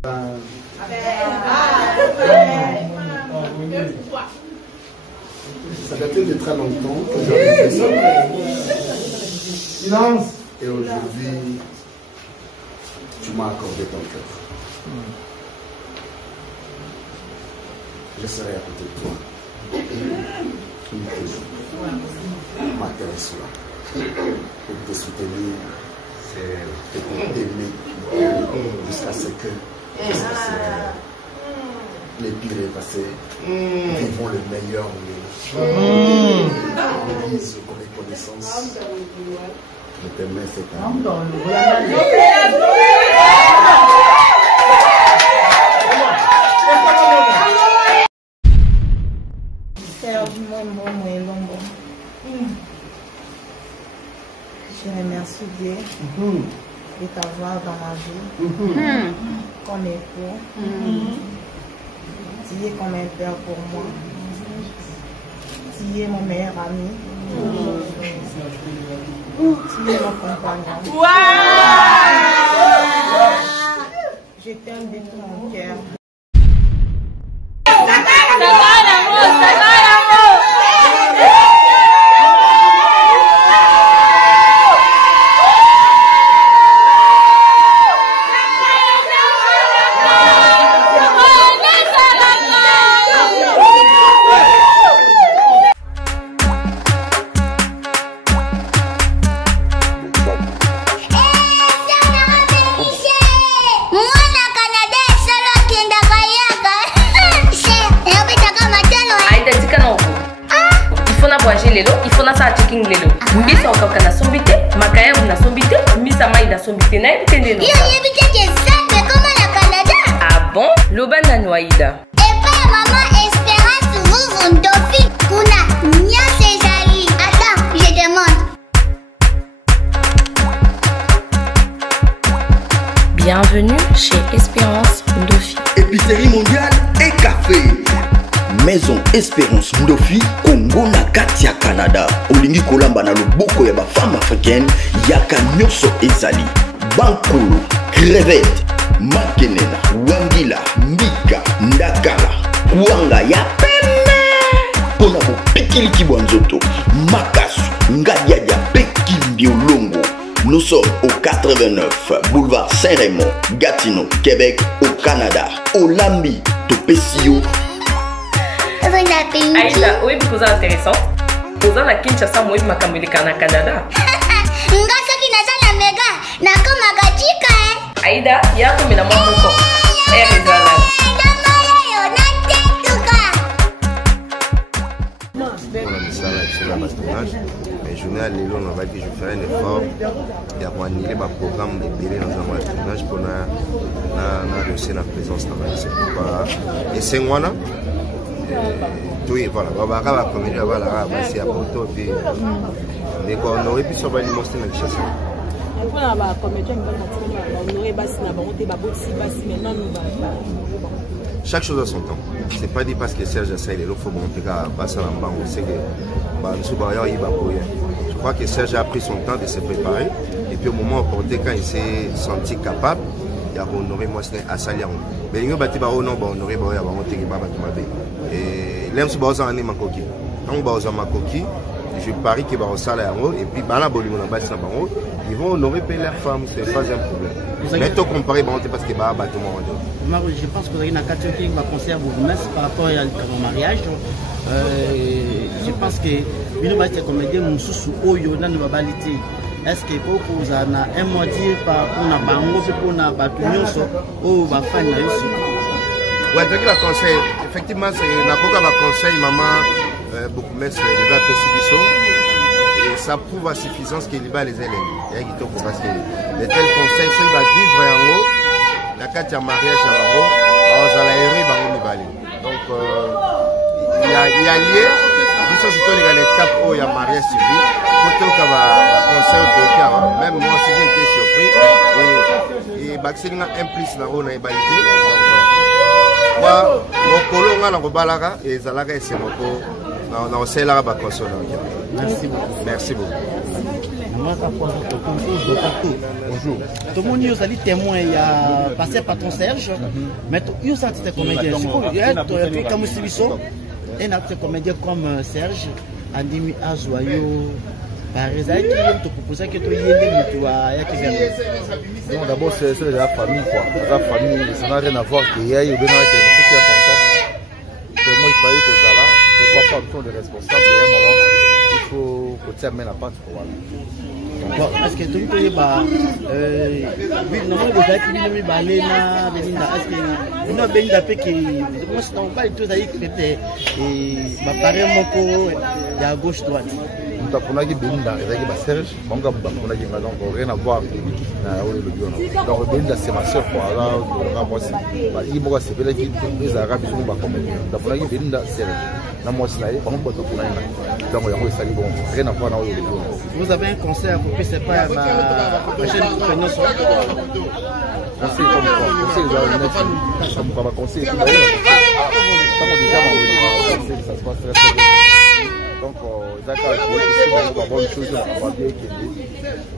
Ça datait de très longtemps que j'avais fait ça. Silence. Et aujourd'hui, tu m'as accordé ton cœur. Je serai à côté de toi. Matin et soir. Pour te soutenir, te t'aimer jusqu'à ce que les pires est passé, vivons le meilleur au Église, reconnaissance. Je t'aimais cette année. Je remercie Dieu de t'avoir dans ma vie, comme époux. Tu es comme un père pour moi. Tu es mon meilleur ami. Tu es mon compagnon. Je t'aime de tout mon cœur. Il faut na sa checking lelo. Mbisa okaka na sombite, makaya na sombite, mbisa mai na sombite na ebitende no. Yo yebite que ça mais comment la Canada? Ah bon? Loba na Noaïda. Et pas maman Espérance vous Ndofi kuna nya Césari. Attends, je demande. Bienvenue chez Espérance Ndofi. Épicerie mondiale et café. Maison Espérance Ndofi, Congo na Katia Canada. Olingi kolamba na loboko ya ba femme africaine, yaka nyoso ezali. Bankolo, crevette, makenena, wangila, mbika, ndakala, kuanga ya peme. Pona bo pikili kibwanzoto, makasu, ngadiadia peki mbiolongo. Nous sommes au 89 boulevard Saint-Raymond, Gatineau, Québec, au Canada. Olambi, Topesio. Aïda, oui, because c'est intéressant. Posant la Kinshasa, moi, je m'accorde au Canada. Aïda, il y a comme une amie encore. Mais je mets à l'élo, on va dire que je ferai un effort et à annuler ma programme de télé dans un tournage pour réussir la présence dans la série. Et c'est moi là. Oui, voilà, on va la comédie, on va la passer à Porto. Mais on aurait pu sur l'immense de la chasse. Chaque chose a son temps. C'est pas dit parce que Serge Assay, il faut monter à passer en bas. On sait que je crois que Serge a pris son temps de se préparer. Et puis au moment où quand il s'est senti capable, il a honoré moi à Saliaron. Mais il y a des gens qui ont honoré et l'aime se base en ma coquille. Donc je parie que et puis ils vont honorer leurs femmes, c'est pas un problème. Mais tout comparé parce que je pense que vous avez une catégorie qui va conserver par rapport au mariage. Je pense que nous avons comédien est-ce que vous avez un mot dire par rapport ouais, donc il conseil. Effectivement, c'est un conseil, maman, beaucoup de messes, et ça prouve à suffisance qu'il y a les élèves. Parce que de tels conseils, il va vivre en haut, la carte de mariage en haut, donc il y a lié, c'est surtout les étapes où il y a mariage civil, même moi aussi j'ai été surpris, et c'est implice dans la égalité. Merci beaucoup. Bonjour. Tout le monde est témoin, il y a passé patron Serge, mais il y a des comédiens. Comme Sibiso, il y a des comédiens comme Serge, Andimi Azoyo. Par exemple, qui te propose que tu aies des donc d'abord c'est la famille quoi. La famille, ça n'a rien à voir qu'il y a eu ce qui est important. C'est moi il fallait que ça là, pourquoi pas prendre des responsables et à un moment il faut que tu amènes la patte quoi. Est-ce que tu peux bah non mais déjà tu ne me balles na beninda est-ce que non beninda pe que moi c'est non pas tout ça y fait et bah pareil mon co il y a gauche droite. Nous avons dit Belinda, Serge, donc rien à voir avec donc Belinda c'est ma soeur quoi là moi aussi il m'a c'est belle qui les arabes ils sont pas comme donc on a dit Belinda Serge na moi c'est là par contre donc ça dit bon rien à voir avec vous avez un concert pour que c'est pas ma chaîne compagnon sur conseil comme quoi conseil ça me va conseiller tout d'ailleurs ça se passe très bien. Donc,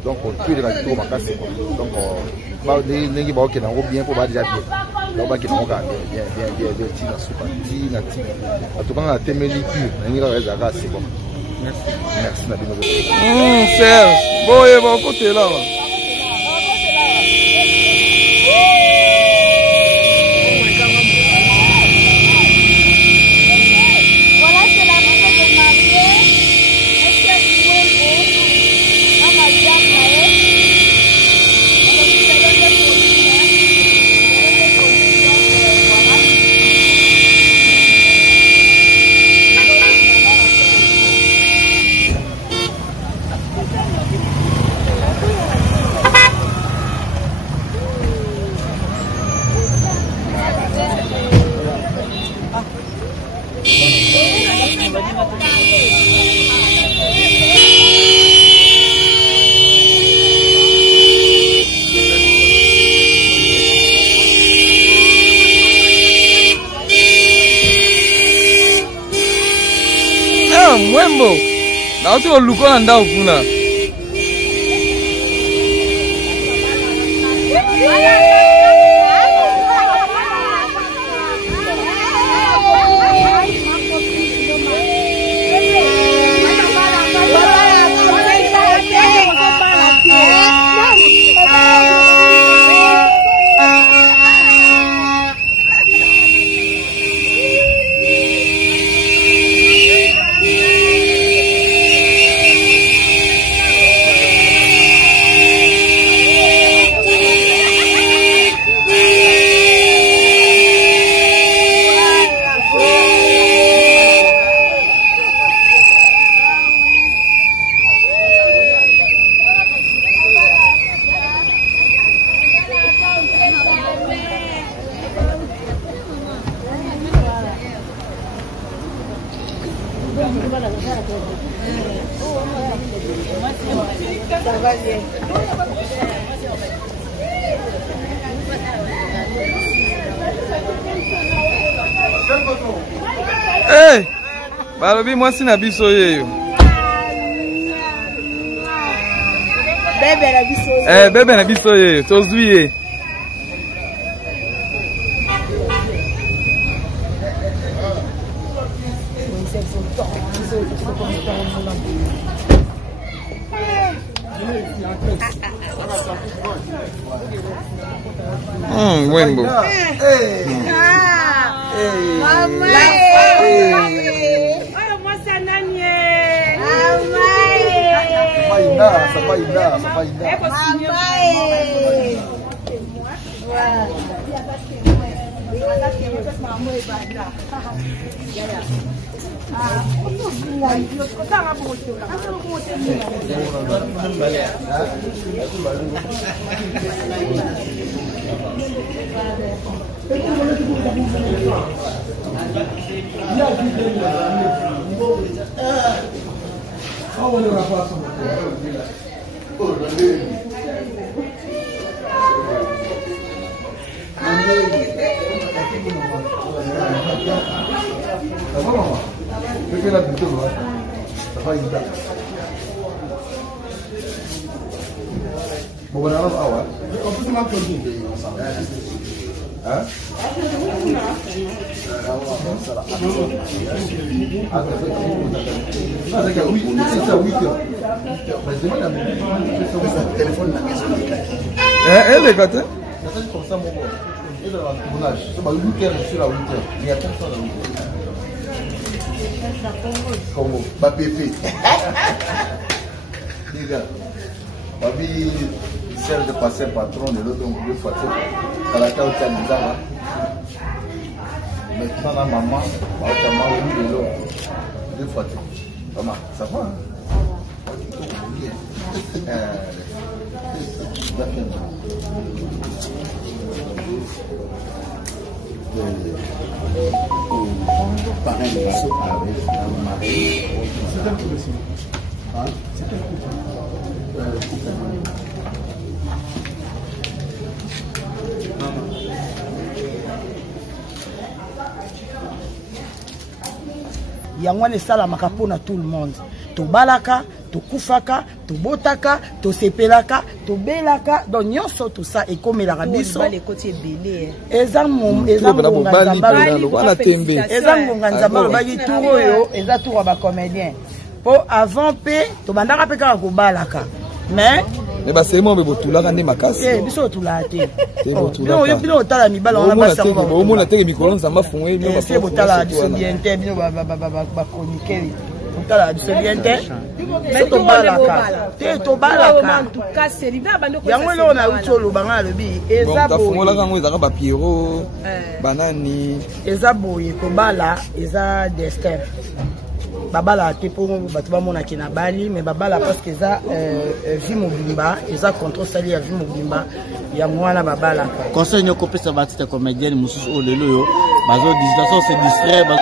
donc on peut dire que ma casse donc les gens qui ont bien pour déjà bien donc qui ont bien en tout cas la témélie pure ni la c'est bon merci Nabino Serge boye bon côté là Mwembo na watu waluko na ndao kuna Ça va bien. Hey, balobi mwasi na biso yeyo. Bebe na biso yeyo. Bebe na biso yeyo, tozwi ye. Wembo. Bon, on a un on peut se marquer au bout. Hein? Elle est gâtée. C'est comme ça, mon bon. Et dans le tournage, c'est pas 8h, je suis là 8h. Il y a personne à 8h. Comment? Ma pépé. Les gars, ma vie, celle de passer patron de l'autre, on peut faire ça. À la carte, il y a des armes. Maintenant, la maman, oui, de l'autre. Deux fois. Maman, ça va? Parrain de la soupe avec la marine. C'est quel coup ici? C'est quel coup? yango wana esalamaka mpona tout le monde tobalaka tokufaka tobotaka tosepelaka tobelaka donc nyonso tosa ekomelaka biso eza ngonga nzambe alobaki tour oyo eza tour ya bacomédien mpo avant mpe tobandaka mpe kaka kobalaka mais baselema obe botulaka nde makasi biso otulaka te bino otala mibala wana baomona teke mikolo nzambe afungoye botala biso bien te bino bakronikeli botala biso bien te mais tobalaka te tobalaka yango eloko nauti olobanga alobi eza boyefungolaka yango ezaka bapiero banani eza boye kobala eza destin babala te po bato bamonaki na bali mais babala parce que eza vie mobimba eza contrôle sali ya vie mobimba yango wana babalaka conseil nyoko pesa baartiste comédienne mosusu oyo lelo oyo bazo se distraire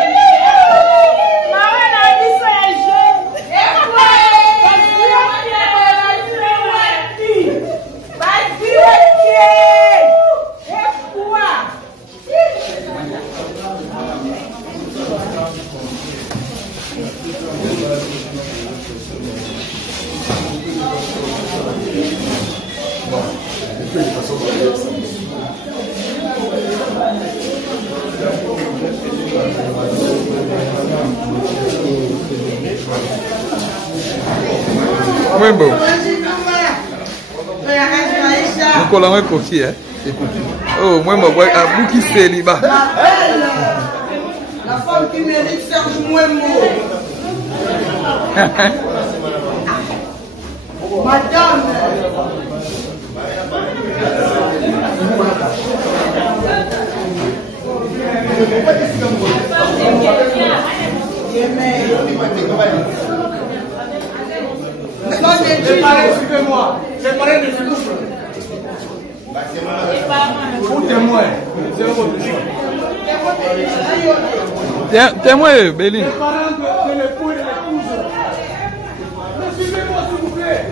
Mwembo Nicolas mwe koki oh Mwembo abuki Seliba la femme qui mérite Serge Mwembo madame suivez-moi. C'est pareil de souffle. Pour témoin. C'est votre choix. Témoin, Béline. Les parents de l'époux et de l'épouse. Suivez-moi, s'il vous plaît.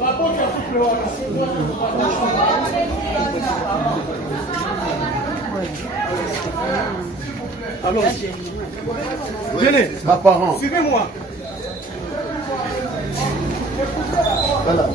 Rapporte la souffle. Alors, venez. Ma parent. Suivez-moi. Voilà.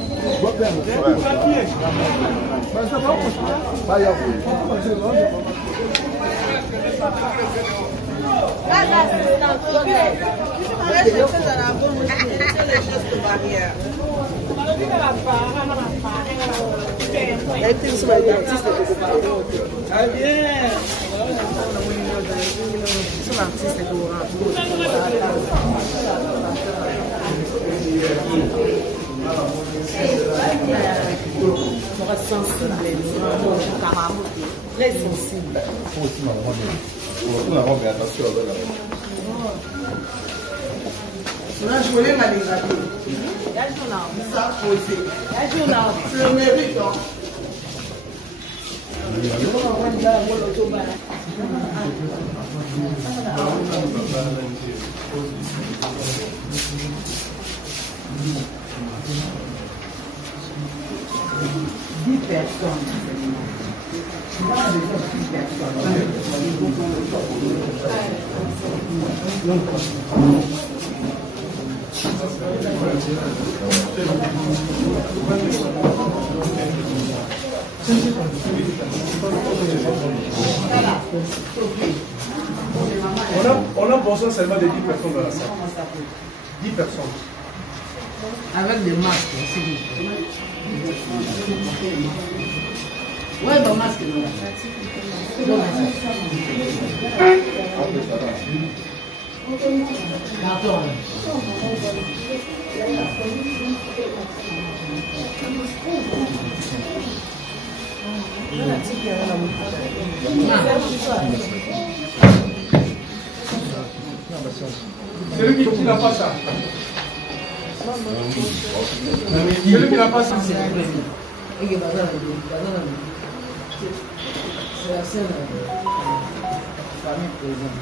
Très sensible. Là, je voulais m'alégrader. Ça, posé. Le mérite. On a besoin seulement de 10 personnes dans la salle. 10 personnes. Avec des masques, c'est bon. Ouais, dans masque. Celui qui n'a pas ça. Celui qui n'a pas ça. C'est la scène. Famille présente.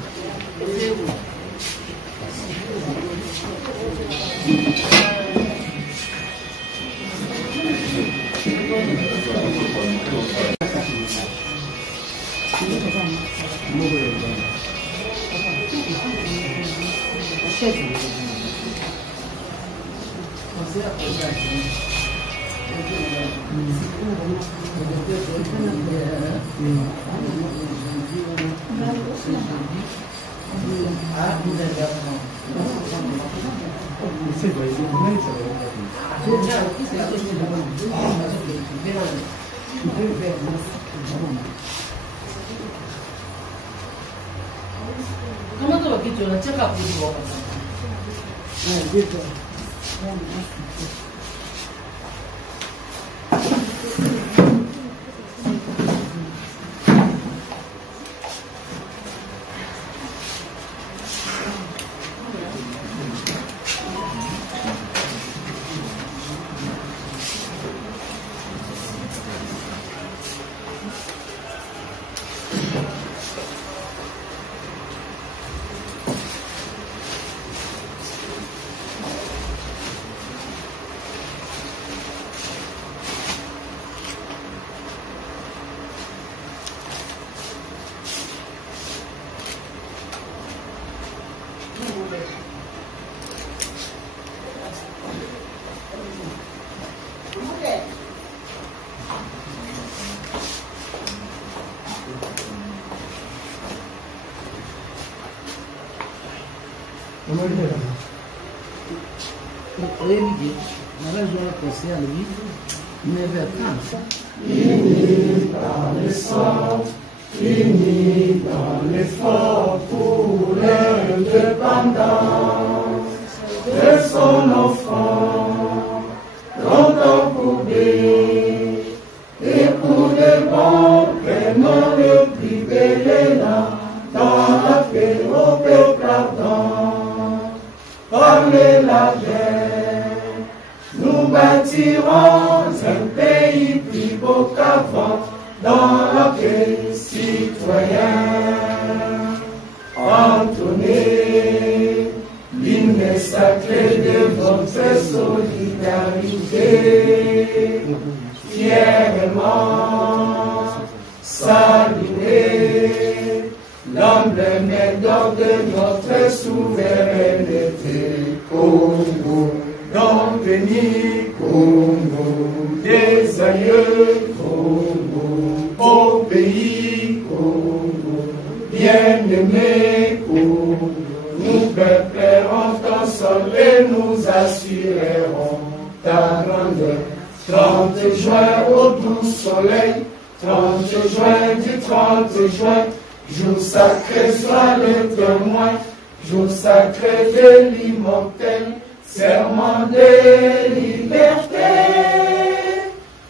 Comment tu vas quitter la tchèque à pour Fini dans le sang, fini dans l'effort pour l'indépendance de son enfant, longtemps courbé, et pour de bon, vraiment le plus bel élan, dans la paix au peuple ardent, parler la guerre, nous bâtirons un pays plus beau qu'avant, dans la paix citoyen. Entonner l'hymne sacré de votre solidarité, fièrement saluer l'emblème d'or de notre souveraineté, Congo, donc béni Congo, des aïeux Congo, au pays Congo, bien-aimé Congo, nous préparons ton sol et nous assurerons ta grandeur. 30 juin au doux soleil, 30 juin du 30 juin, jour sacré soit le témoin, jour sacré de l'immortel, serment de liberté,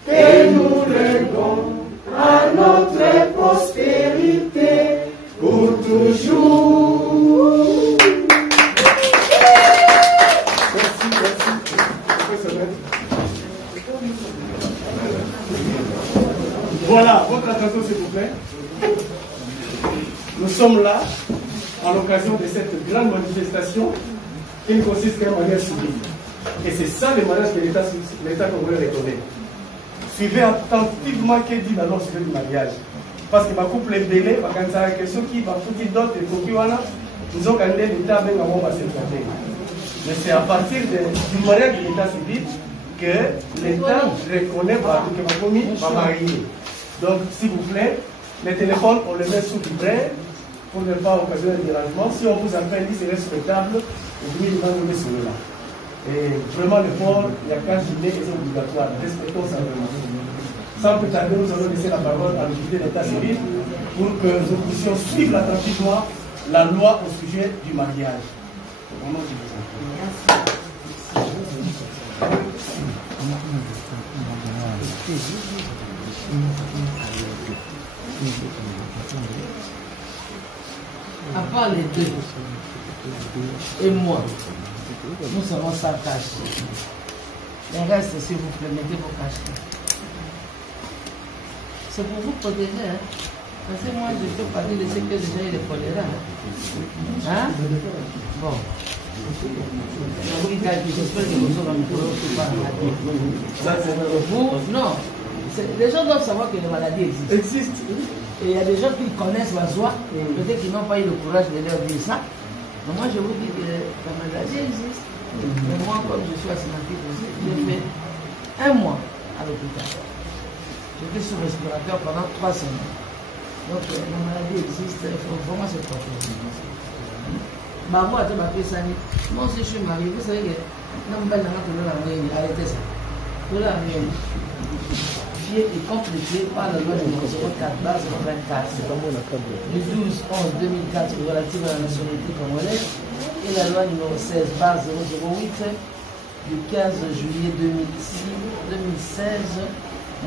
que nous léguons à notre postérité pour toujours. Voilà, votre attention s'il vous plaît. Nous sommes là à l'occasion de cette grande manifestation qui ne consiste qu'à un mariage civil. Et c'est ça le mariage que l'État congolais reconnaît. Suivez attentivement ce qu'il dit dans le sujet du mariage. Parce que ma couple est belé, ma canne question qui va foutre d'autres et pour qui voilà, nous avons gagné l'État avec un bon passé. Mais c'est à partir du mariage de l'état civil que l'État reconnaît que ma famille va marier. Donc, s'il vous plaît, les téléphones, on les met sous vibraire pour ne pas occasionner un dérangement. Si on vous appelle, il serait souhaitable, oubliez de donner celui-là. Et vraiment, le port, il n'y a qu'un gilet et c'est obligatoire. Respectons ça vraiment. Sans plus tarder, nous allons laisser la parole à l'autorité de l'état civil pour que nous puissions suivre attentivement la loi au sujet du mariage. Au nom de Jésus. À part les deux et moi, nous serons sans cache. Les restes, s'il vous plaît, mettez vos cachets. C'est pour vous protéger, hein? Parce que moi, je ne peux pas dire laisser que déjà il est choléra. Hein? Bon. J'espère que vous serez vous, non. Les gens doivent savoir que les maladies existent. Et il y a des gens qui connaissent la joie, peut-être qu'ils n'ont pas eu le courage de leur dire ça. Mais moi, je vous dis que la maladie existe. Mais moi, comme je suis asthmatique aussi, j'ai fait 1 mois à l'hôpital. J'étais sous respirateur pendant 3 semaines. Donc, la maladie existe, il faut vraiment se protéger. Bah, moi, aussi, je suis mariée. Vous savez que non, arrêtez ça. Tout là, est complété par la loi numéro 04/024 du 12/11/2004 relative à la nationalité congolaise et la loi numéro 16/008 du 15 juillet 2016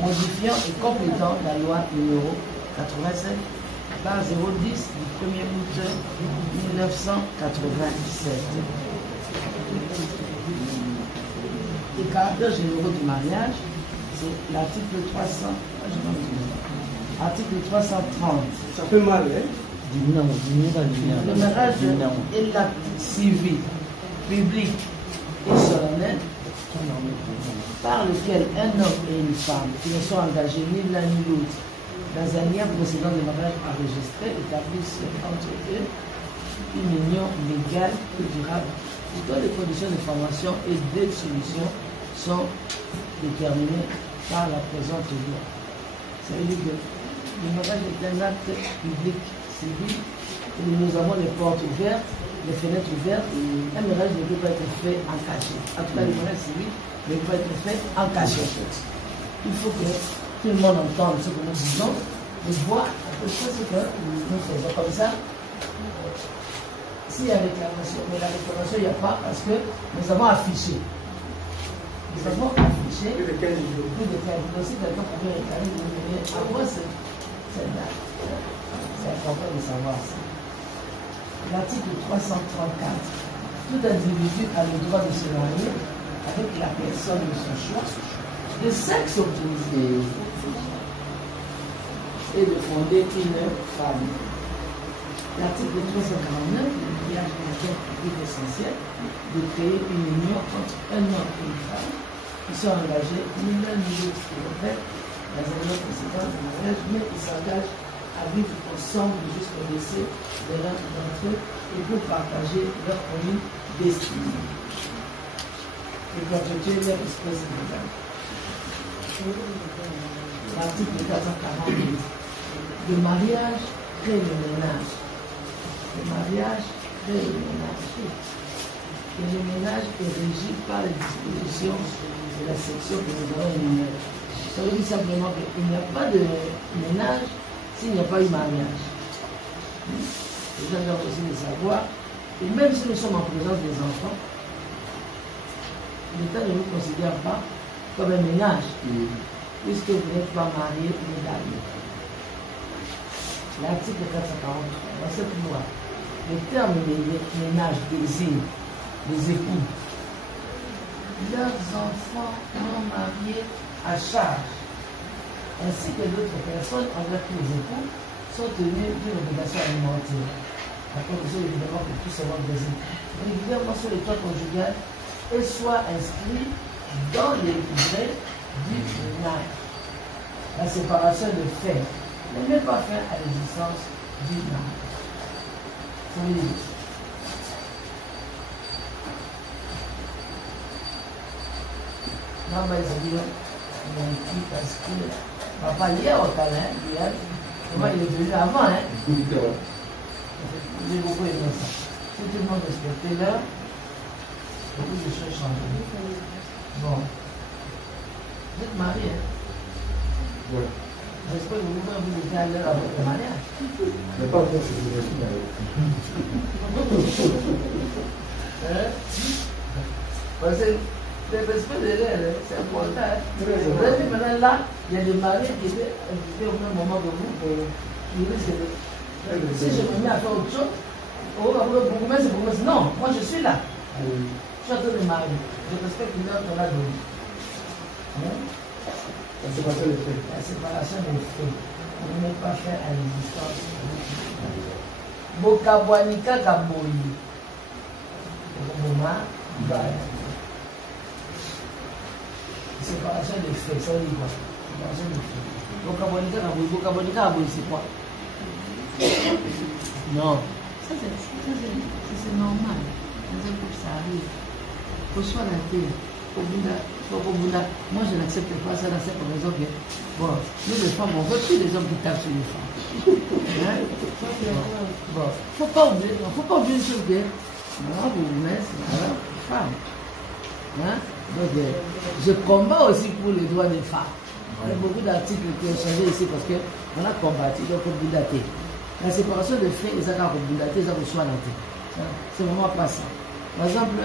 modifiant et complétant la loi numéro 87/010 du 1er août 1987. Les caractères généraux du mariage, c'est l'article 300, article 330. Ça fait mal, hein? Le mariage est l'acte civil, public et solennel par lequel un homme et une femme qui ne sont engagés ni l'un ni l'autre dans un lien procédant de mariage enregistré établissent entre eux une union légale et durable. Toutes les conditions de formation et de solution sont déterminées par la présente loi. Ça veut dire que le mariage est un acte public civil et nous avons les portes ouvertes, les fenêtres ouvertes. Un mariage ne peut pas être fait en cachette. En tout cas, le mariage civil ne peut pas être fait en cachette. Il faut que tout le monde entende ce que nous disons et voit à peu près ce que nous faisons. Comme ça, s'il y a réclamation, mais la réclamation, il n'y a pas parce que nous avons affiché. Nous avons affiché plus de 15 jours. Si quelqu'un pouvait réclamer, vous venez à moi, c'est date. C'est important de savoir ça. L'article 334. Tout individu a le droit de se marier avec la personne de son choix, de sexe opposé, et de fonder une famille. L'article 349 du mariage est essentiel de créer une union entre un homme et une femme qui sont engagés ni l'un ni l'autre qui le fait dans un autre précédent du mariage, mais qui s'engagent à vivre ensemble jusqu'au décès de l'un d'entre eux et pour partager leur commune destinée. Et constituer leur espèce de vie. L'article 448. Le mariage crée le ménage. Le mariage crée le ménage. Et le ménage est régi par les dispositions de la section que nous avons énumérée. Ça veut dire simplement qu'il n'y a pas de ménage s'il n'y a pas eu mariage. Les gens doivent aussi le savoir. Et même si nous sommes en présence des enfants, l'État ne nous considère pas comme un ménage, puisque vous n'êtes pas marié légalement. L'article 443, dans cette loi, le terme ménage désigne les époux, leurs enfants non mariés à charge, ainsi que d'autres personnes envers qui les époux sont tenus d'une obligation alimentaire, à condition évidemment que tout se rende régulièrement sur le toit conjugal et soit inscrit dans les livrets du ménage. La séparation de fait ne met pas fin à l'existence du mariage. Parce que papa hier au câlin, comment il est venu avant, hein? J'ai beaucoup aimé ça. Tout le monde respectait l'heure, beaucoup de choses changent. Bon. Vous êtes marié, hein? Oui. J'espère que vous étiez à l'heure à votre mariage. Mais pas pour ce que je suis marié. Parce que le respect de l'heure, c'est important. Vous avez maintenant là, il y a des mariés qui étaient au même moment que vous, qui risquent de. Si je me mets à faire autre chose, non, moi je suis là. Je suis en train de marier. Je respecte l'heure qu'on a donnée. La séparation des faits. La séparation des faits. On ne met pas faire à l'existence. Bokaboanika Kaboyi. Séparation des faits, ça veut dire quoi? Séparation des faits. Bokaboanika Kaboyi. Bokaboanika Kaboyi, c'est quoi? Non. Ça c'est normal. Ça arrive. Faut soit la terre. Moi je n'accepte pas ça dans cette raison que bon, nous les femmes on veut plus des hommes qui tapent sur les femmes. Hein? Bon, faut pas oublier une chose que c'est la femme. Hein? Donc je combats aussi pour les droits des femmes. Il y a beaucoup d'articles qui ont changé ici parce qu'on a combattu, donc on a daté. La séparation des faits, ils ont daté, ils ont reçu la daté. C'est vraiment pas ça. Par exemple,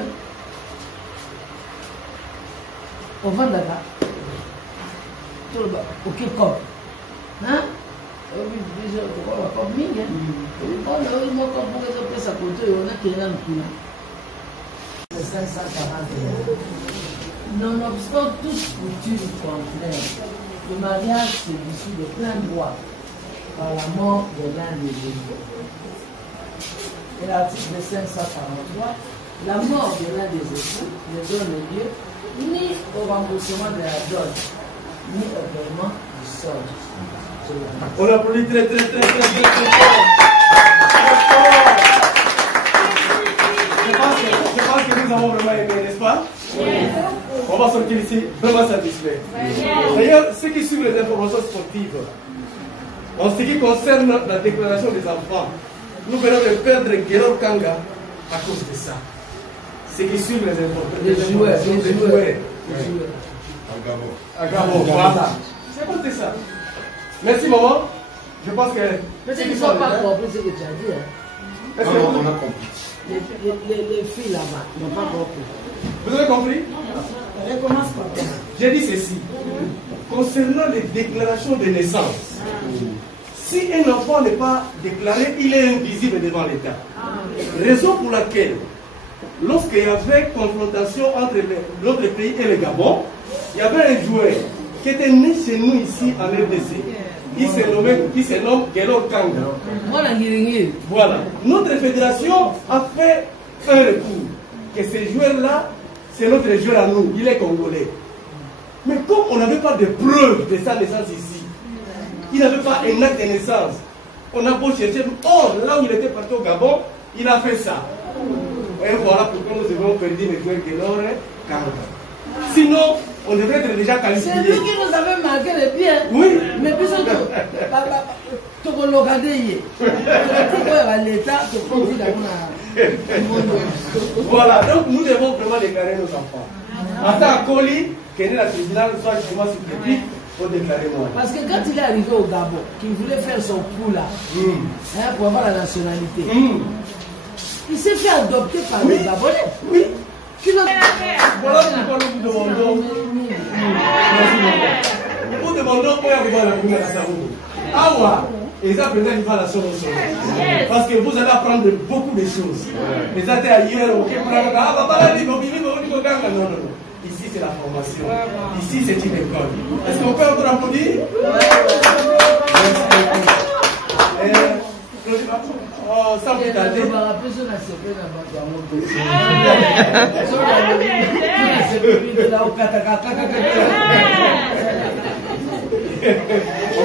au Vandaka, tout le bas, au Kikop. Hein? On va pas venir. On a eu mon corps pour les autres, ça côté, on a qui est là, c'est 541. Nonobstant toute coutume contraire, le mariage se dissout de plein droit par la mort de l'un des deux. Et l'article 543, la mort de l'un des époux ne donne lieu ni au remboursement de la dot, ni au paiement du solde. On applaudit très fort. Je pense que nous avons vraiment aimé, n'est-ce pas? Yes. On va sortir ici vraiment satisfait. D'ailleurs, ceux qui suivent les informations sportives, en ce qui concerne la déclaration des enfants, nous venons de perdre Guéro Kanga à cause de ça. Ceux qui suivent les informations. Les joueurs. À Gabon, voilà. C'est quoi ça? Merci maman. Je pense que. Mais ceux qui ne sont pas compris ce que tu as dit. On a compris. Les filles là-bas n'ont pas compris. Vous avez compris? Elle commence par quoi? J'ai dit ceci. Concernant les déclarations de naissance, si un enfant n'est pas déclaré, il est invisible devant l'État. Raison pour laquelle, lorsqu'il y avait confrontation entre l'autre pays et le Gabon, il y avait un joueur qui était né chez nous ici en RDC. Il se nomme Guélo Kanga. Voilà. Notre fédération a fait un recours. Que ce joueur-là, c'est notre joueur à nous. Il est congolais. Mais comme on n'avait pas de preuves de sa naissance ici, il n'avait pas un acte de naissance, on a beau chercher. Or, là où il était parti au Gabon, il a fait ça. Et voilà pourquoi nous devons perdu le joueur Guélo Kanga. Sinon, on devrait être déjà qualifié. C'est lui qui nous avait marqué les pieds. Oui. Mais puis surtout, tu peux le regarder. L'État te confie dans Voilà, donc nous devons vraiment déclarer nos enfants. Attends, Koli, qui est né la tribunal, soit justement sur le pic, pour déclarer moi. Parce que quand il est arrivé au Gabon, qu'il voulait faire son coup là, pour avoir la nationalité, il s'est fait adopter par les Gabonais. Oui. Voilà pourquoi nous vous demandons. Nous vous demandons où est la première Saoud. Awa, et ça peut être la solution. Parce que vous allez apprendre beaucoup de choses. Les athées ailleurs, non. Ici c'est la formation. Ici c'est une école. Est-ce qu'on peut encore applaudir? Oh, sans plus tarder. On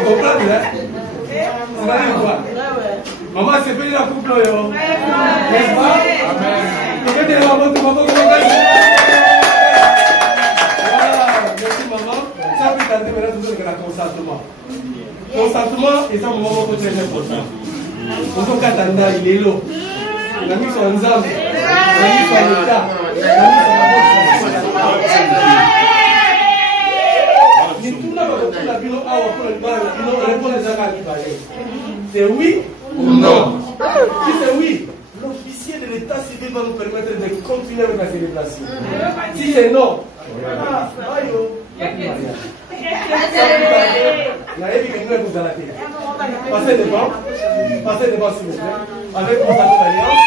comprend bien? Ça arrive quoi? Maman, c'est venu la couple, n'est-ce pas? Amen. plus tarder, maintenant, vous avez le consentement. Consentement, c'est un moment très important. Vous avez Katanda, il est là. Il a mis son ensemble. Il a mis son état. C'est oui ou non? Si c'est oui, l'officier de l'état civil va nous permettre de continuer avec la célébration. Si c'est non, passez devant, s'il vous plaît, avec mon tableau d'alliance.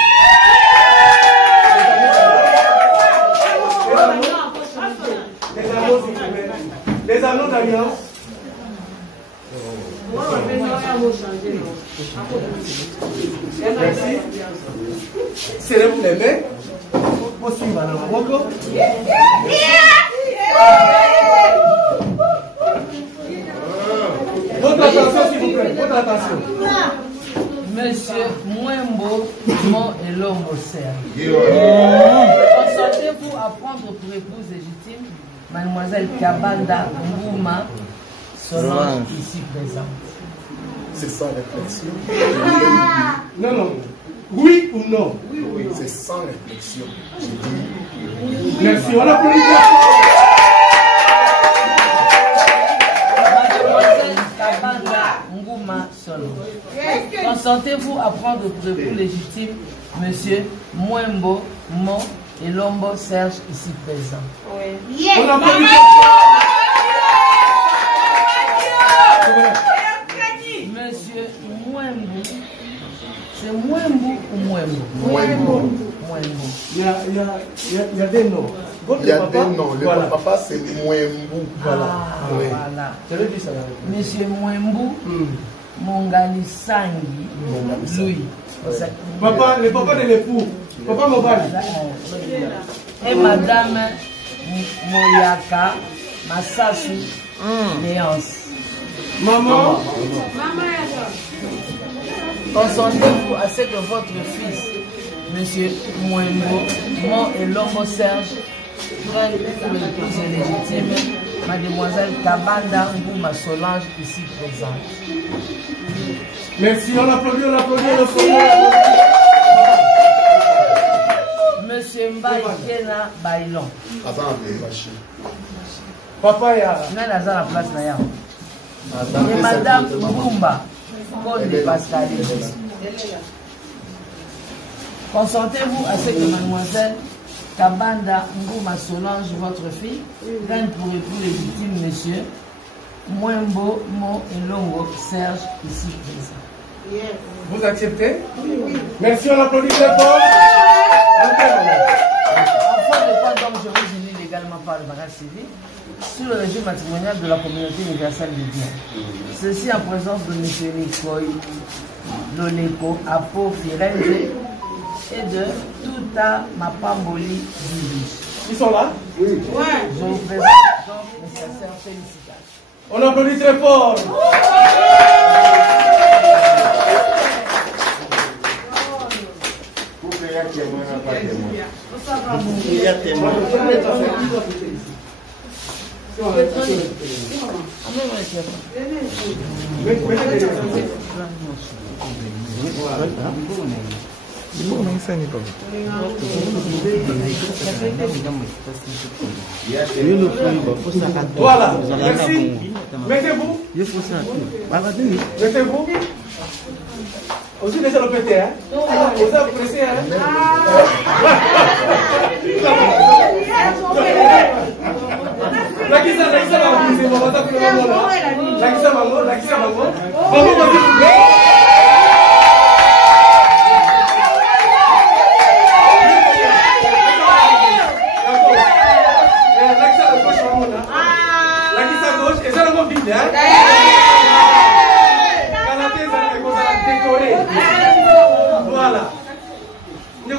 Les anneaux d'alliance. Merci. Serrez-vous les mains. Votre attention, s'il vous plaît. Votre attention. Monsieur Mwembo, Mon et Lombo Serge. Consentez-vous à prendre pour épouse légitime Mademoiselle Kabanda Ngouma Solange ici présente. C'est sans réflexion. Non, non. Oui ou non? Oui, c'est sans réflexion. Merci, on applaudit. Mademoiselle Kabanda Ngouma Solange. Consentez-vous à prendre pour époux légitime Monsieur Mwembo Mon et Lombo Serge ici présent. Oui. On applaudit. Monsieur Mwembo, c'est Mwembo ou Mwembo? Mwembo. Il y a des noms. Il y a des noms. Le papa c'est Mwembo. Voilà. Oui. Voilà. Monsieur Mwembo, Mongali Sangi, Louis. Papa, le papa de l'époux. Papa Mobali. Et Madame Moyaka Massasu Léance. Maman. Consentez-vous à ce que votre fils, Monsieur Mwembo, Mon et Lombo Serge, prenne pour l'épouse légitime Mademoiselle Kabanda Ngouma Solange ici présente. Merci, on applaudit. Monsieur Mbaye Kena Bailon. Papa ya. Nani aza la place na yao? Et Madame Ngoumba, Paul de Pascal. Consentez-vous à ce que Mademoiselle Kabanda Ngouma Solange, votre fille, prenne pour époux légitime Monsieur Mwembo Mo et Longo Serge ici présent. Vous acceptez? Oui. Merci, on applaudit très fort. En fait, de quoi donc je vous unis légalement par le bagage civil sur le régime matrimonial de la communauté universelle des biens. Ceci en présence de M. Nikoy Loleko Apo Firenze et de Touta Mapamboli Zivich. Ils sont là? Oui. Ouais. Je vous présente donc mes sincères félicitations. On applaudit très fort. Il y a témoin. Voilà, merci. Mettez-vous. Mettez-vous. Aussi laissez le péter, hein? Vous avez pressé, hein? La qui ça,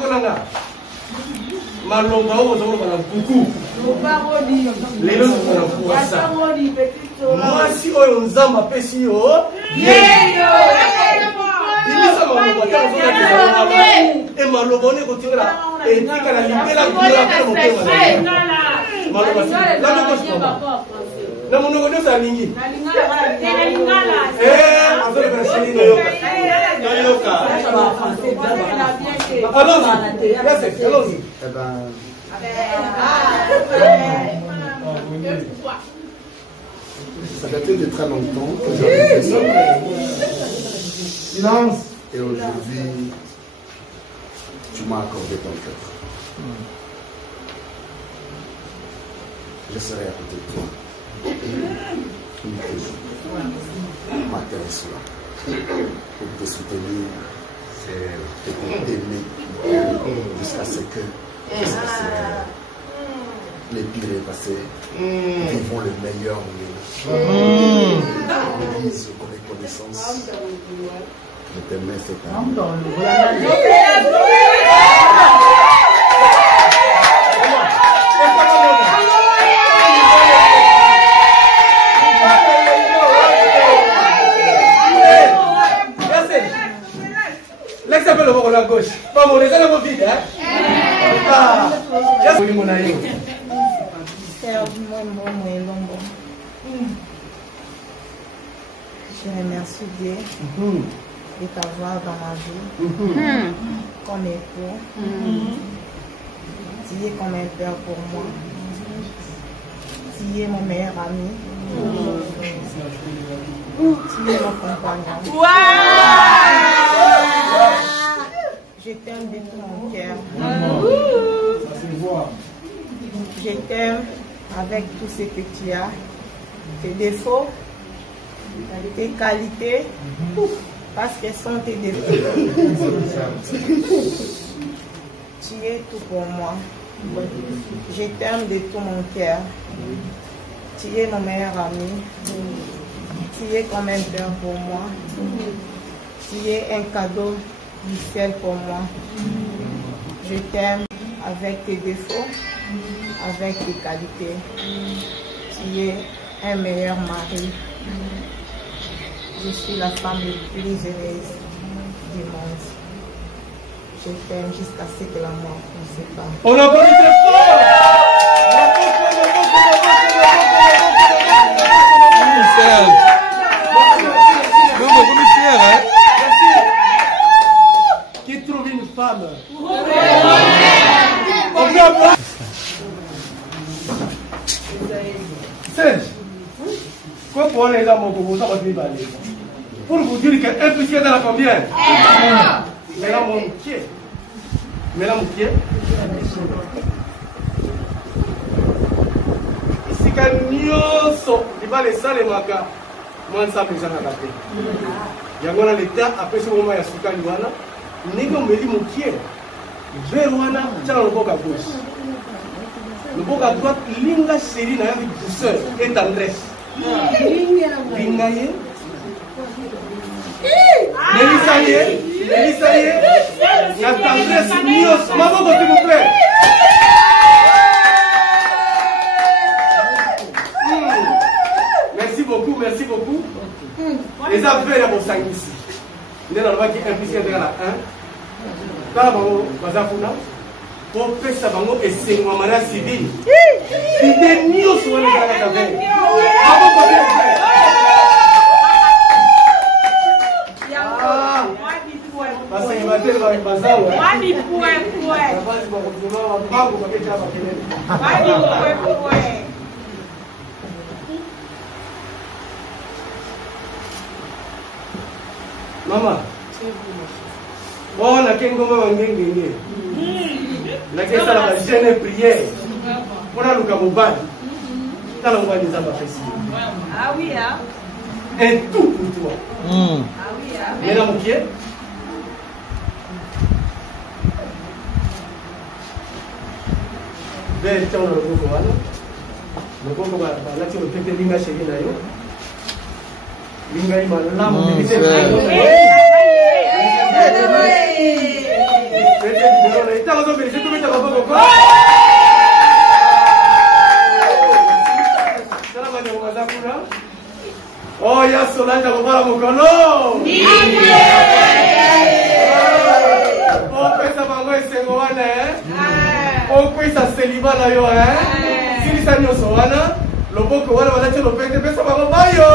voilà. Malomba ozolo bana buku. Lelo na kuasa. Mwasi oyo nzamba pesi yo. Yeyo. Ibisa malomba tazo na kizana. E malomba ne kotinga etika na libela kula kwa motema. Malomba. La Na monoko nyonso ya mingi. Azole Brasili nayoka. Allons-y. Allons-y. Ça datait de très longtemps que j'avais fait ça. Silence. Et aujourd'hui, tu m'as accordé ton cœur. Je serai à côté de toi. Matin et soir. Pour te soutenir, et pour t'aimer jusqu'à ce que les pires est passé. Vivons le meilleur moment. L'église reconnaissance. Je t'aimais cette année. Laisse un peu le bord à la gauche. Pas mon laissez le mot vide, hein? Je remercie Dieu de t'avoir dans ma vie comme époux. Tu es comme un père pour moi. Tu es mon meilleur ami. Tu es mon compagnon. Je t'aime de tout mon cœur. Je t'aime avec tout ce que tu as. Tes défauts, tes qualités, parce qu'elles sont tes défauts. Tu es tout pour moi. Je t'aime de tout mon cœur. Tu es mon meilleur ami. Tu es comme un père pour moi. Tu es un cadeau du ciel pour moi. Je t'aime avec tes défauts, avec tes qualités. Tu es un meilleur mari. Je suis la femme la plus heureuse du monde. Je t'aime jusqu'à ce que la mort nous sépare. On applaudit très fort! Qui trouve une femme? Serge, quoi pour on est là, mon coco, ça va bien aller. Pour vous dire que 1 plus 4 dans la combien? Mais là, mon pied. Mais là, mon pied. Ici, quand nous sommes, il va les salles et maca. Moi, ça fait ça à la tête. Il y a un l'état, après ce moment, il y a Souka Luana. Négo me dit mon pied. Vers Luana, tiens le bord à gauche. Le bord à droite, Linga Série n'a avec douceur et tendresse. Linga yé. Mélissaye, Mélissaye, la tendresse Nios, maman, s'il vous plaît. Merci beaucoup, merci beaucoup. Les affaires à vos sang ici. Nous allons voir qui est impliqué dans la 1. Quand vous avez pour faire ça, vous avez essayé de manière civile. Il est Nios sur la taverne. Parce qu'il va dire avec Bazar. Maman, oh, la kengo mama ngenge. La kesa la jeune prière. Pour la luka mobile. Dans la voie des abafessi. Ah oui, hein? Un tout pour toi. Ah oui, hein? Mesdames, mon pied. Belle tiens le groupe voilà. Le groupe va là tu le pépé linga chez lui là yo. Linga il m'a là mon bébé. Oh, ya Solange akobala mokolo. Opesa bango esengo wana okwisa seliba na yo silisa nyonso wana loboko wana balati lopete pesa bango bayo.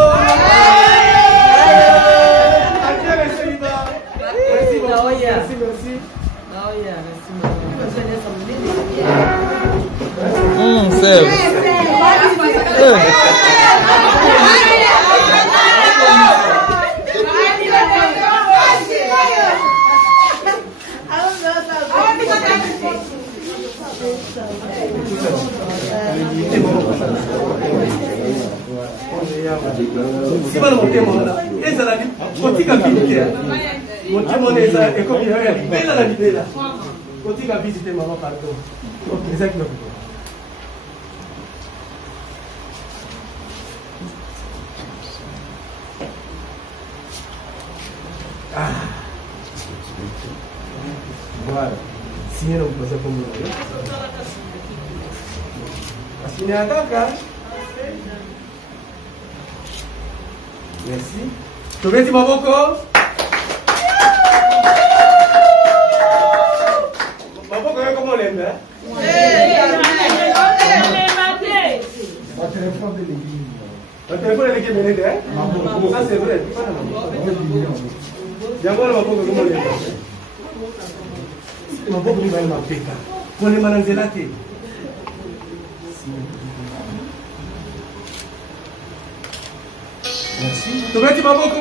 Si bana motema wana ezala kotika visite motema wana eza ekomi ya libela na libela kotika visite mama pardon ezaki na voilà signé na kupoza kwa mwana asini ataka. Merci. Tobeti maboko. Maboko yako kama ulembe. Le téléphone est qui m'aide, hein? Ça c'est vrai. Yango na maboko kama ulembe. Maboko ni bali mapeka. Kone mananzela te. Merci. Tobeti maboko.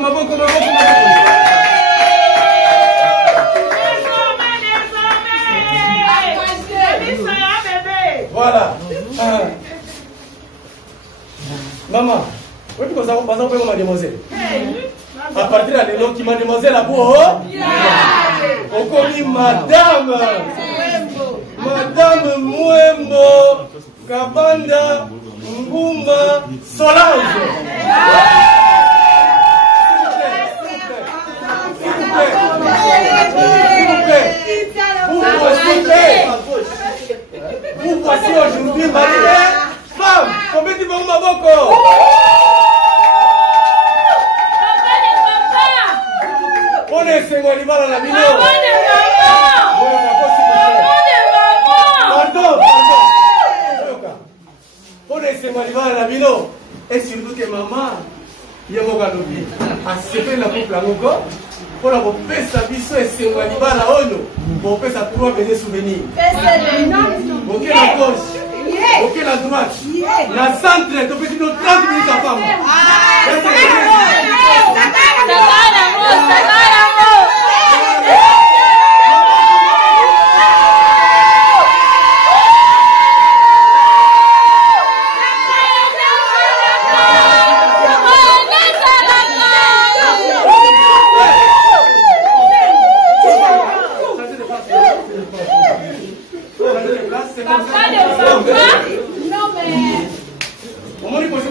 Voilà. Maman, où est-ce que vous avez passé mademoiselle? À partir de l'époque qui mademoiselle a beau. On connaît madame. Madame Mwembo Kabanda Ngumba Solange. Vous voici aujourd'hui mariée femme. Combien tu vas au Maboko? On est cinq animaux à la mine. Pardon. On est cinq animaux à la mine. Et surtout que maman, il y a mon galobi. A serré la couple à Moko. Pour la pesa biso et cinq animaux à la ONU. Pour pesa trois bébés souvenirs. Ok la gauche. Ok la droite. La centre, tu peux dire 30 minutes à femme.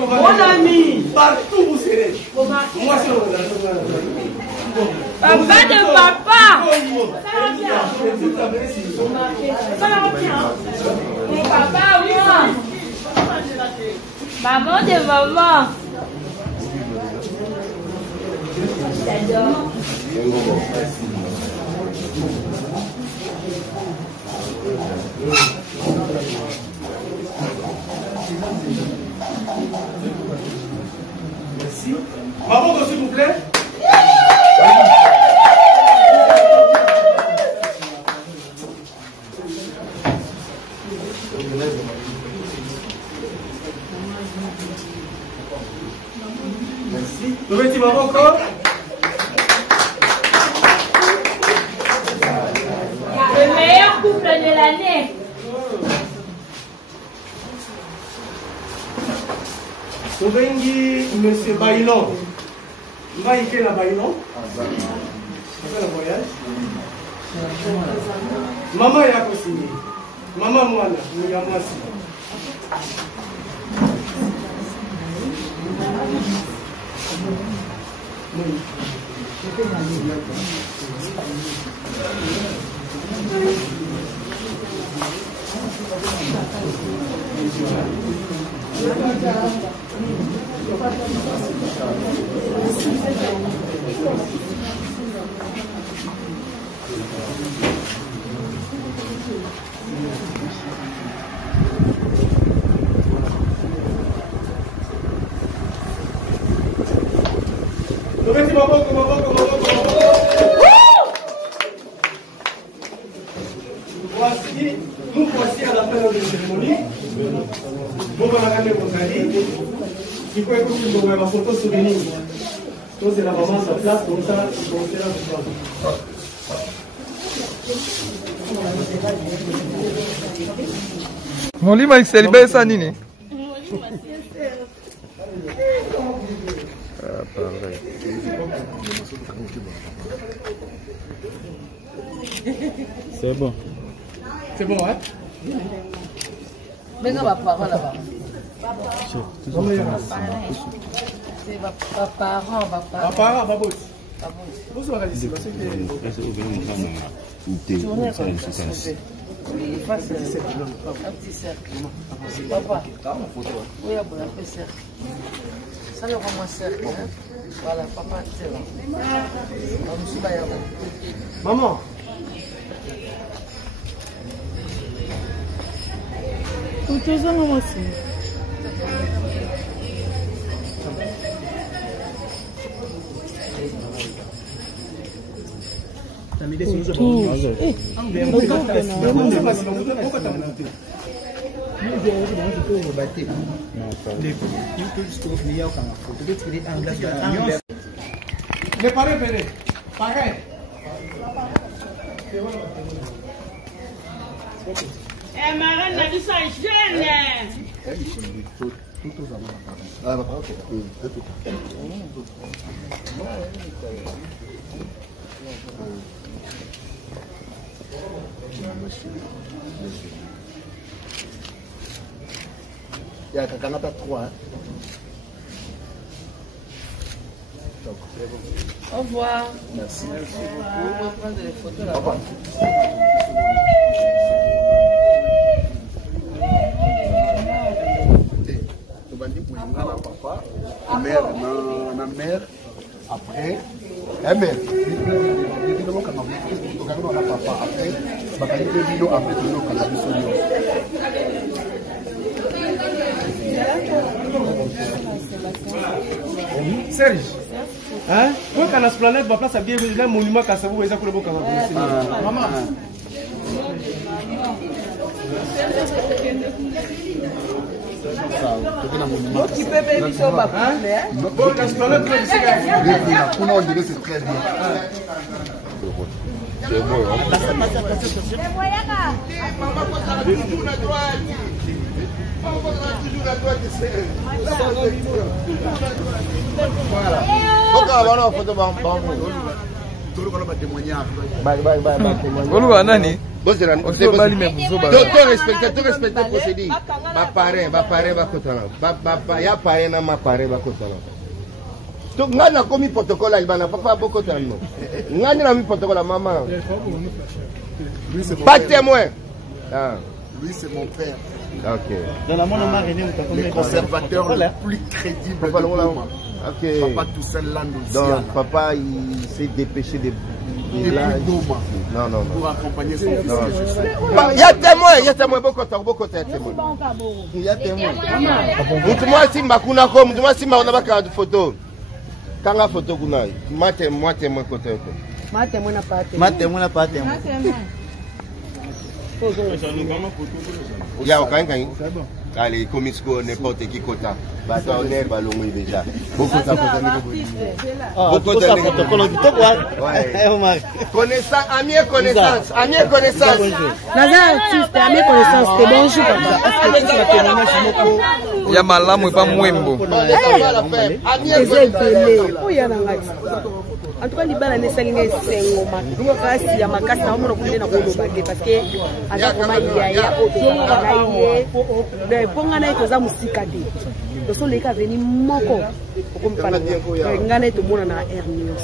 Mon ami, partout vous serez. Moi, c'est Papa de papa. Papa, moi. Maman de maman. J'adore. Merci. Maman, s'il vous plaît. Merci. Vous mettez maman encore. Le meilleur couple de l'année. Tobengi Monsieur Bailon. Maïke la Bailon. C'est le voyage. Maman ya kosigné. Maman mwana, ni ya mwasi. Topeti maboko, maboko, maboko, maboko. Voici, nous voici à la fin de la cérémonie. Bon, on va regarder vos amis. Il faut écouter ma photo souvenir. Donc c'est la maman sur place, comme ça, on sera là. Molima iselibé ça nini? C'est bon. C'est bon, hein? Mais non, va pas là-bas. C'est va parent, va parent. Parent, va boss. Vous aurez ici, parce que il fasse un petit cercle. Papa, oui, un peu cercle. Ça le rend moins cercle. Voilà, papa, c'est là. Maman. Tout est en moi aussi. Les parents venez. Pareil. Eh, Marraine, la vie, ça est jeune. Il y a quelqu'un pas 3. Au revoir. Merci. On va prendre des photos là-bas. Papa, mère, na mère, après, la mère. Serge, hein? Quand on a ce planète, ma place a bien vu un monument qui a savou et ça coule beaucoup. Maman. Tu peux baby sur ma place, bon, la planète, c'est très bien. C'est bon, Oluwa nani? Tout respecter procédure. Ma parrain, va kotana. Ya parrain na ma parrain va kotana. Donc ngana komi protocole il bana papa beaucoup tellement. Ngana na mi protocole maman. Pas témoin. Ah. Lui c'est mon père. OK. Dans la monde marine le conservateur le plus crédible de Goma. OK. Papa Toussaint Lando. Donc papa il s'est dépêché de non. Pour accompagner son fils. Il y a témoin, beaucoup de témoins. Il y a témoin. Moi si makuna comme moi si ma na ka photo. Kanga photo kuna. Moi témoin côté. Ma témoin na pas témoin. Il y a aucun gain. Allez, comme n'importe qui quota. Basta on est ballon déjà. Beaucoup de connaissance, amie connaissance. Naza artiste, amie connaissance, c'est bonjour papa. Ya malamu pa mwembo. En tout cas, libala ne salinga esengo makuma kasi ya makasi na omona kule na koloba te parce que aza koma ya de ponga na etoza musika de to so leka veni moko okompana ngana to mona na hernios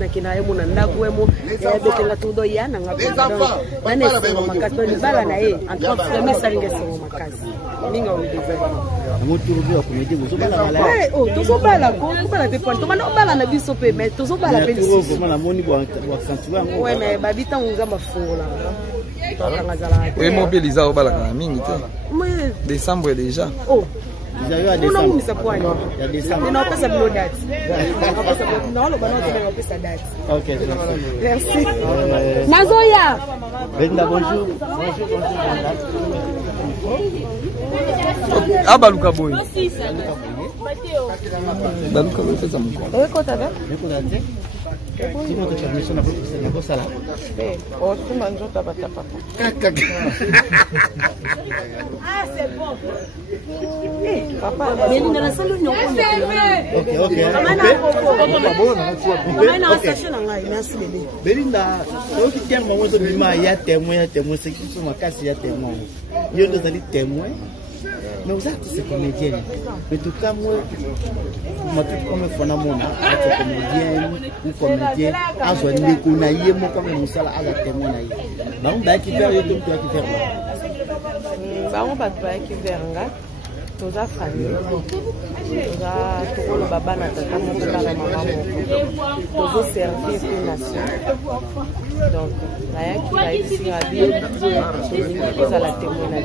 na kina yemo na ndaku emo ya betenga todo ya na ngapa na ne esengo makasi to libala na e en tout cas me salinga esengo makasi minga o design amoturubi wa komedi bozobala mala tozobala kobala te point tomana obala na biso pe mais tozobala pe biso ouais mais babita ngamba fola Oui, mobiliser au bala mingi te. Décembre déjà. Oh. décembre. Il y a décembre. Non, pas ça blow date. Non, le banon de sa date. Ok, merci. Nazoya. Brenda, bonjour. Bonjour. Ah, Baluka Boy. Baluka Boy, c'est ça mon compte. Oui, quand t'as vu? Si vous avez permission, on a ça là. Oh, tu manges ta papa. Ah, c'est bon. Papa, mais il n'a pas de Ok. Merci bébé. Belinda, qui tient maman de bima, il y a témoin, c'est qui sont ma casse, il y a témoin. Il y a des témoins. Mais vous êtes ces comédiennes. Mais tout cas, moi, je suis comme un phénomène. Je suis comédienne, ou comédien. Je suis comédien, moi, comme un moussala, je suis témoin. Bah, on va qui faire, il y a tout qui faire. Bah, on va qui faire. Nous avons famille. Nous avons le baba, notre maman, nous avons servi une nation. Donc, nous avons ici à dire nous allons témoigner.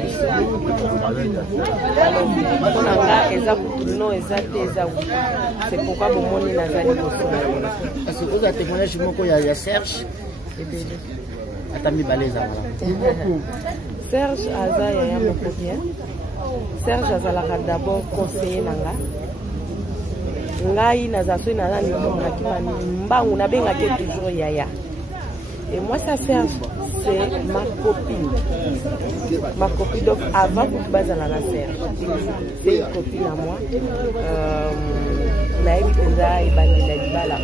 C'est pourquoi mon monde est dans parce que vous avez témoigné sur moi, il y a Serge et puis Atami Baleza. Serge Aza Yaya Mokobien. Serge azalaka d'abord conseiller nanga. Ngai nazaso na nani monaki mbangu na bengaki toujours Yaya. Et moi ça Serge c'est ma copine. Ma copine donc avant que bazala na Serge. C'est une copine à moi. Na ebiteza ibandela libala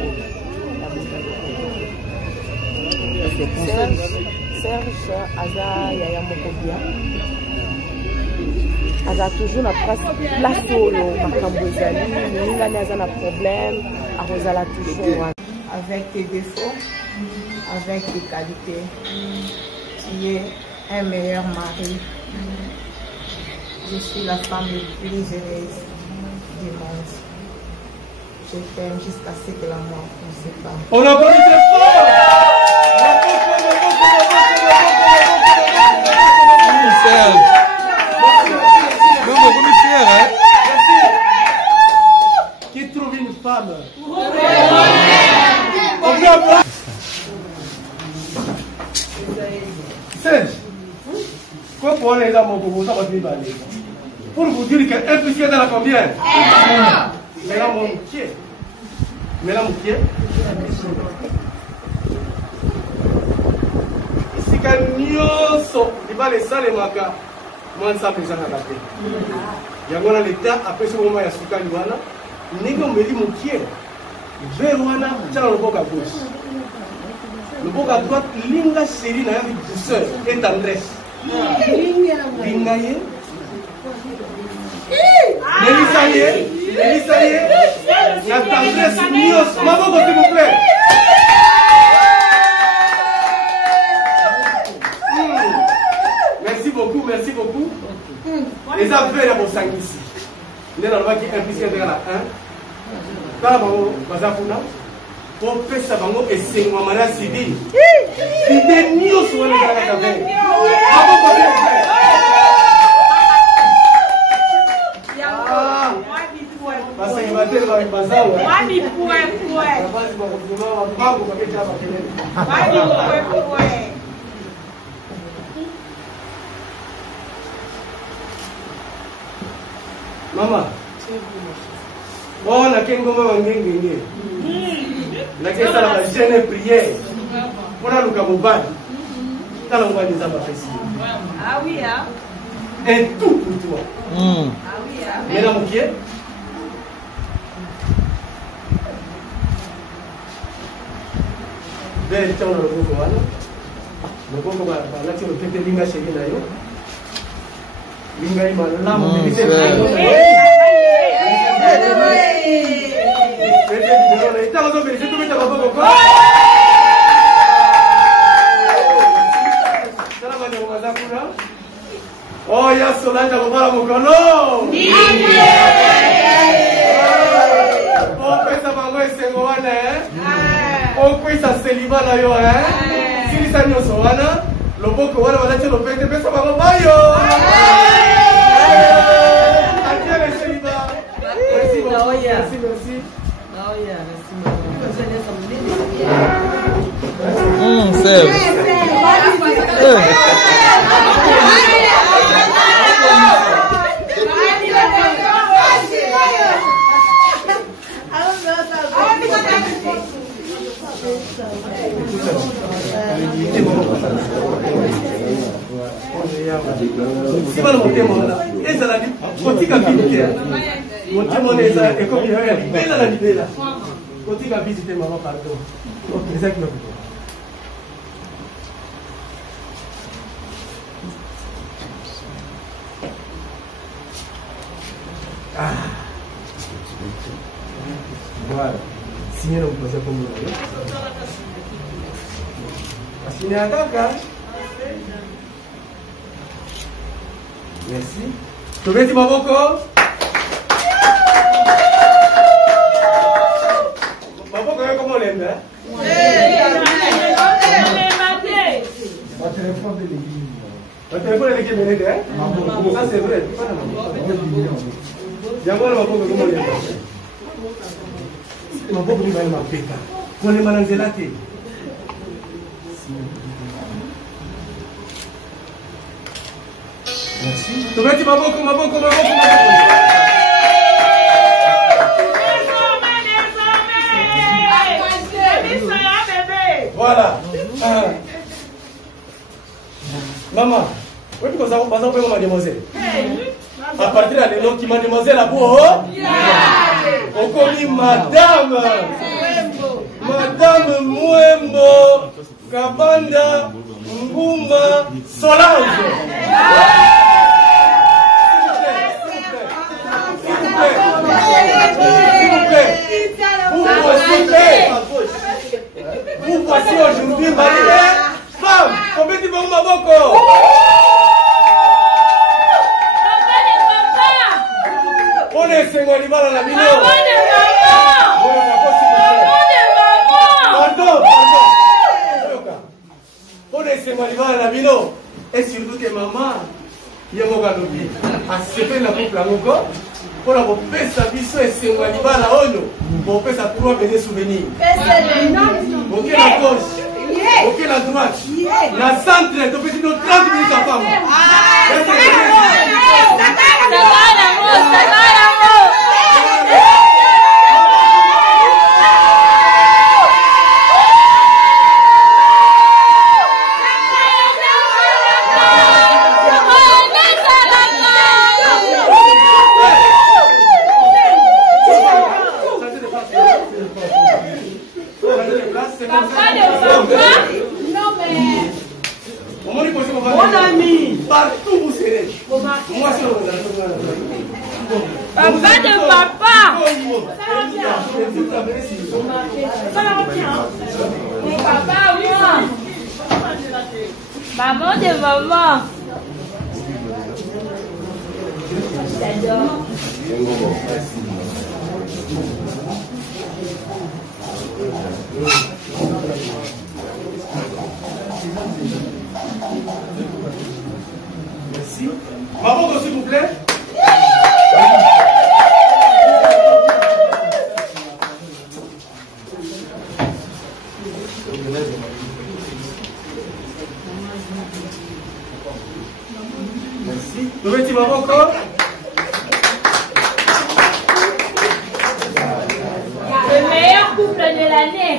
Serge Aza Yaya Mokobien. Elle a toujours la place solo, elle a un problème, elle a toujours. Avec tes défauts, avec tes qualités, tu es un meilleur mari. Je suis la femme la plus heureuse du monde. Je t'aime jusqu'à ce que la mort nous sépare. On a pas très fort! Qui trouve une femme? Serge, quoi pour les hommes pour vous dire qu'un plus dans la combien? Mais là, mon pied. Ici, quand nous sommes, il va les salles et maca. Moi, ça fait ça à la tête. Il y a l'état, après ce moment, il y a Soukali Wana. Il n'y a pas de moutier. Vers Wana, il y a le bok à gauche. Le bok à droite, l'inga série n'a avec douceur et tendresse. L'ingaye. Mélissaye. La tendresse, Nios. Maman, s'il vous plaît. Merci beaucoup. Les affaires à mon sang ici. Il y a qui impliqué dans la 1. Quand on va pour faire ça, et c'est mon mariage civil. Il est mis au soin de la affaire. Parce qu'il va dire dans le bazar. Maman, on a qu'un gomme en guingue. La question de la jeune prière. On a le cabouban. Dans le mois des amas ici. Ah oui, hein? Un tout pour toi. Ah oui, hein? Mesdames, mon pied. Belle, tu as le groupe. Le groupe va là, tu le fais de l'image chez Guinayo. Lingai malam oh ya Solange akobala mokolo opesa bango esengo wana okwisa seliba na yo silisa nyonso wana loboko wana balati lopete pesa bango bayo. Merci, merci. Si vous montez mon là, et ça l'a dit, côté capitaine, montez mon et ça, et comme il y a la libé là, côté capitaine, maman, pardon. Ok, exactement. Ah. Voilà. Signez le projet pour nous. Signez à Kaka. Merci. Tobeti Maboko. Maboko, comment on l'aime, hein? Mon téléphone de l'église. Mon téléphone de l'église, hein? Ça, c'est vrai. J'aimerais le Maboko, comment on l'aime. Maboko, il va être ma péta. On est malin de la tête. Merci. Tobeti Maboko, Maboko, Maboko, Maboko. Voilà. Maman, oui, parce que vous avez mademoiselle. À partir de l'élan qui mademoiselle a beau. On connaît madame. Madame Mwembo Kabanda Nguma Solange. Vous voici aujourd'hui mariée. Femme, combien tu vas au Maboko? On est 5 mois à la mine. Pardon. On est 5 mois à la mine. Et surtout que maman, il y a mon gars a serré la couple à mon corps. Pour la faire sa vie, c'est 5 mois à la ONU. Pour faire sa 3 bébés souvenirs. Ok, la gauche. Ok, la droite. La centre, tu peux dire 30 minutes à femme. Mon ami, partout vous serez. Moi, c'est Papa de papa. Ça va bien. Papa, moi. Maman de maman. J'adore. Merci. Maman, s'il vous plaît. Merci. Vous mettez maman encore. Le meilleur couple de l'année.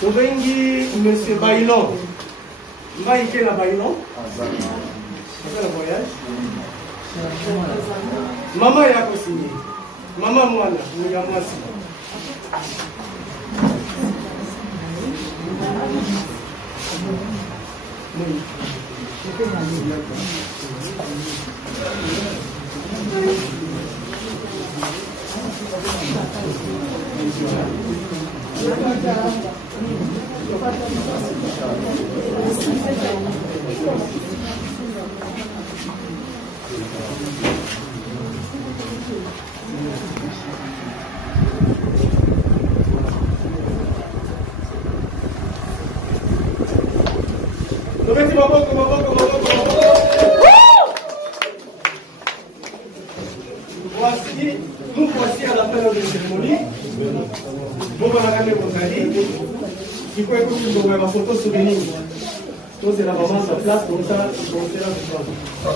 Tobengi Monsieur Bailon. Maïké la Bailon. C'est le voyage. Maman ya kosigné. Maman mwana, nous ya mwasi. Bon, on a regardé votre avis. Il faut écouter ma photo souvenir. Donc, c'est la maman sur place, comme ça, il commence là.